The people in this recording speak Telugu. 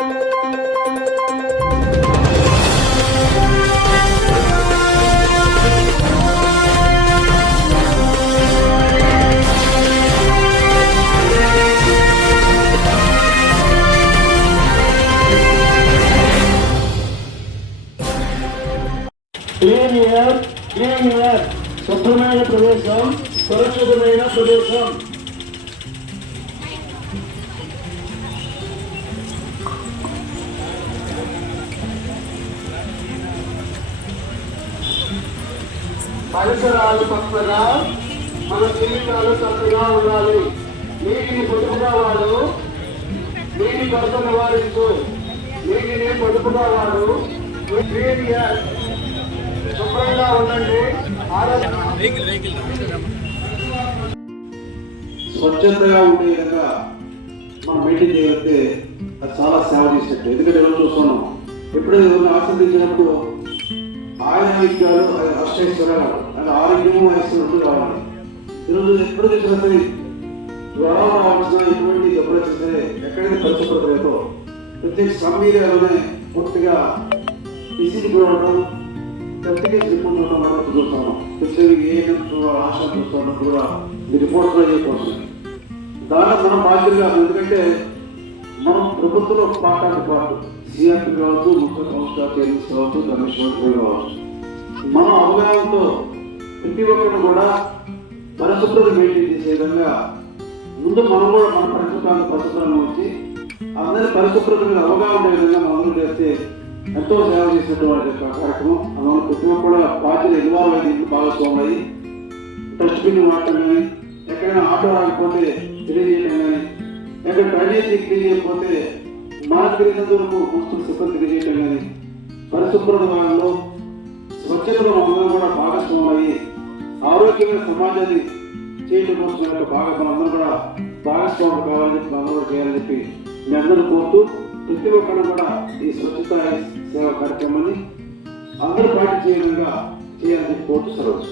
క్లీన్ శుభ్రమైన ప్రదేశం, సురక్షితమైన ప్రదేశం. పరిసరాలు చక్కగా, మన జీవితాలు చక్కగా ఉండాలి. నీటిని పొదుపుగా వాడు, నీటి కొరత నివారించు. నీటిని పొదుపుగా వాడు, శుభ్రంగా ఉండండి. స్వచ్ఛతగా ఉండే విధంగా మనం మెయింటైన్ చేయగలిగితే అది చాలా సేవ చేసినట్టు. ఎందుకంటే మనం చూస్తున్నాం, ఎప్పుడైతే ఎవరిని ఆస్వాదించినప్పుడు ఆరోగ్యాలు అష్టైశ్వర్యాలు అంటే ఆరోగ్యము ఐశ్వర్యం కావాలి. ఈరోజు ఎప్పుడు చూసినా జ్వరం రావాల్సిన ఎటువంటి జబ్బులు వచ్చినా ఎక్కడైతే పరిశుభ్రత లేదో ప్రతి సమీరాలోనే పూర్తిగా బిజీకి పోవడం, ప్రతిగా రిపోర్ట్ ఉండడం మనం చూస్తున్నాం. ప్రతి ఏ ఆశ చూస్తున్నాం కూడా ఈ రిపోర్ట్లో చేయకపోవచ్చు. దాంట్లో మనం బాధ్యతగా, ఎందుకంటే మనం ప్రభుత్వంలో పార్టీ సీఆర్పీ కావచ్చు, ముఖ్య సంస్థ చైర్మన్స్ కావచ్చు, కమిషనర్ కావచ్చు, మనం అవగాహనతో ప్రతి ఒక్కరు కూడా పరిశుభ్రత మెయింటైన్ చేసే విధంగా ముందు మనం కూడా మన పరిశుభ్రాన్ని వచ్చి అందరి పరిశుభ్రత మీద అవగాహన ఉండే విధంగా మనం చేస్తే ఎంతో సేవ చేసినటువంటి కార్యక్రమం. అందువల్ల ప్రతి ఒక్కరు కూడా బాధ్యత ఇన్వాల్వ్ అయ్యి భాగస్వామి డస్ట్బిన్ వాడటం కానీ, ఎక్కడైనా ఆటో రాకపోతే తెలియజేయడం కానీ, ఎక్కడ డ్రైనేజీ క్లీన్ చేయకపోతే మనకు తెలిసినంత వరకు మున్సిపల్ సిబ్బంది తెలియజేయడం కానీ, పరిశుభ్రత భాగంలో స్వచ్ఛతలో అందరూ కూడా భాగస్వామి ఆరోగ్యమైన సమాజాన్ని చేయడం కోసం మనందరూ కూడా భాగస్వామి కావాలని చెప్పి అందరూ కూడా చేయాలని చెప్పి మీ అందరూ కోరుతూ, ప్రతి ఒక్కరు కూడా ఈ స్వచ్ఛత సేవ కార్యక్రమాన్ని అందరూ పాటించే విధంగా చేయాలని చెప్పి కోరుతూ సెలవు.